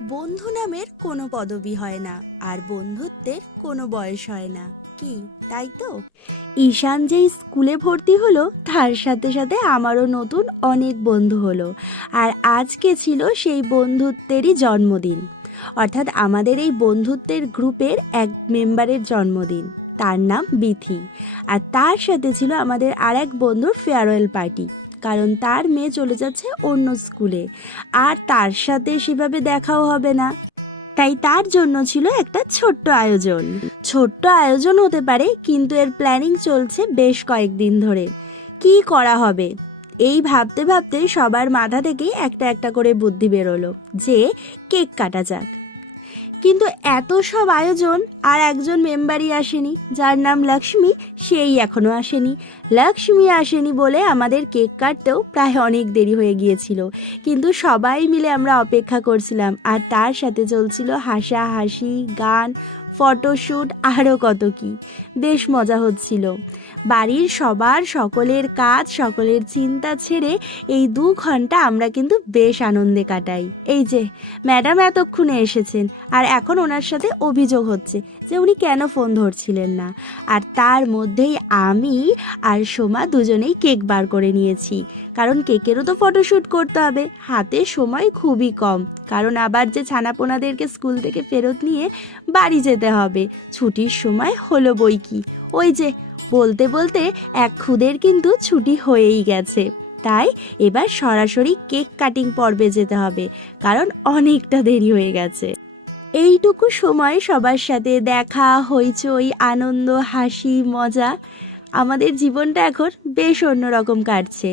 বন্ধু নামের কোনো পদবি হয় না, আর বন্ধুত্বের কোনো বয়স হয় না, কি তাই তো? ঈশান যেই স্কুলে ভর্তি হলো তার সাথে সাথে আমারও নতুন অনেক বন্ধু হলো। আর আজকে ছিল সেই বন্ধুত্বেরই জন্মদিন, অর্থাৎ আমাদের এই বন্ধুত্বের গ্রুপের এক মেম্বারের জন্মদিন। তার নাম বিথি। আর তার সাথে ছিল আমাদের আর এক বন্ধুর ফেয়ারওয়েল পার্টি, কারণ তার মেয়ে চলে যাচ্ছে অন্য স্কুলে, আর তার সাথে সেভাবে দেখাও হবে না। তাই তার জন্য ছিল একটা ছোট্ট আয়োজন। ছোট্ট আয়োজন হতে পারে, কিন্তু এর প্ল্যানিং চলছে বেশ কয়েকদিন ধরে। কি করা হবে এই ভাবতে ভাবতে সবার মাথা থেকেই একটা একটা করে বুদ্ধি বেরোলো যে কেক কাটা যাক। কিন্তু এত সব আয়োজন আর একজন মেম্বারই আসেনি, যার নাম লক্ষ্মী। সেই এখনও আসেনি। লক্ষ্মী আসেনি বলে আমাদের কেক কাটতেও প্রায় অনেক দেরি হয়ে গিয়েছিল, কিন্তু সবাই মিলে আমরা অপেক্ষা করছিলাম। আর তার সাথে চলছিল হাসাহাসি, গান, ফটোশ্যুট, আরও কত কি। বেশ মজা হচ্ছিল। বাড়ির সবার সকলের কাজ, সকলের চিন্তা ছেড়ে এই 2 ঘন্টা আমরা কিন্তু বেশ আনন্দে কাটাই। এই যে ম্যাডাম এতক্ষণে এসেছেন, আর এখন ওনার সাথে অভিযোগ হচ্ছে যে উনি কেন ফোন ধরছিলেন না। আর তার মধ্যেই আমি আর সোমা দুজনেই কেক বার করে নিয়েছি, কারণ কেকেরও তো ফটোশ্যুট করতে হবে। হাতে সময় খুবই কম, কারণ আবার যে ছানাপোনাদেরকে স্কুল থেকে ফেরত নিয়ে বাড়ি যেতে হবে। ছুটির সময় হলো বই কি, ওই যে বলতে বলতে এক খুদের কিন্তু ছুটি হয়েই গেছে। তাই এবার সরাসরি কেক কাটিং পর্বে যেতে হবে, কারণ অনেকটা দেরি হয়ে গেছে। এইটুকু সময় সবার সাথে দেখা, হইচই, আনন্দ, হাসি, মজা, আমাদের জীবনটা এখন বেশ অন্যরকম কাটছে।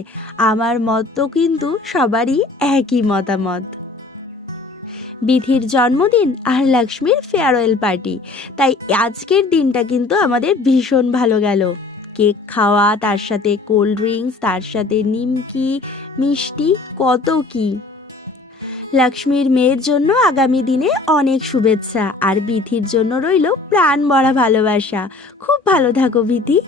আমার মত তো কিন্তু সবারই একই মতামত। বিধির জন্মদিন আর লক্ষ্মীর ফেয়ারওয়েল পার্টি, তাই আজকের দিনটা কিন্তু আমাদের ভীষণ ভালো গেল। কেক খাওয়া, তার সাথে কোল্ড ড্রিঙ্কস, তার সাথে নিমকি, মিষ্টি, কত কি। লক্ষ্মীর মেয়ের জন্য আগামী দিনে অনেক শুভেচ্ছা, আর বিধির জন্য রইল প্রাণ ভরা ভালোবাসা। খুব ভালো থাকো বিধি।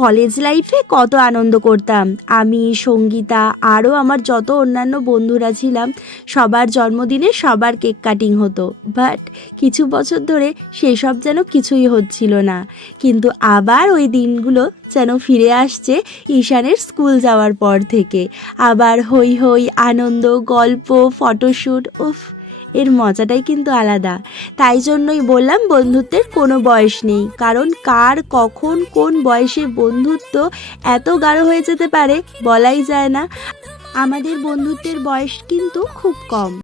কলেজ লাইফে কত আনন্দ করতাম আমি, সঙ্গীতা, আরও আমার যত অন্যান্য বন্ধুরা ছিলাম। সবার জন্মদিনে সবার কেক কাটিং হতো, বাট কিছু বছর ধরে সেসব যেন কিছুই হচ্ছিল না। কিন্তু আবার ওই দিনগুলো যেন ফিরে আসছে ঈশানের স্কুল যাওয়ার পর থেকে। আবার হই হই, আনন্দ, গল্প, ফটোশ্যুট, উফ, এর মজাটাই কিন্তু আলাদা। তাই জন্যই বললাম বন্ধুত্বের কোনো বয়স নেই, কারণ কার কখন কোন বয়সে বন্ধুত্ব এত গাঢ় হয়ে যেতে পারে বলাই যায় না। আমাদের বন্ধুত্বের বয়স কিন্তু খুব কম।